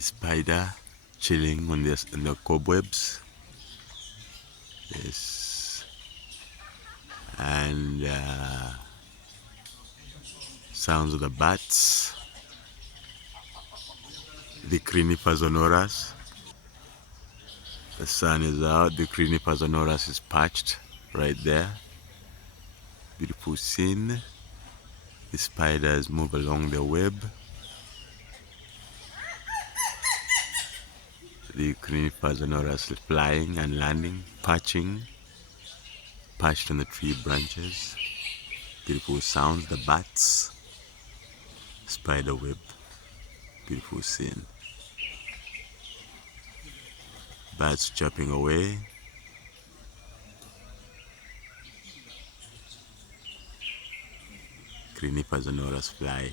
The spider chilling on the cobwebs. Yes. And sounds of the bats. The Crinifer zonurus. The sun is out. The Crinifer zonurus is perched right there. Beautiful scene. The spiders move along the web. The Crinifer zonurus is flying and landing, perched on the tree branches. Beautiful sounds, the bats, spider web, beautiful scene. Bats chopping away. Crinifer zonurus fly.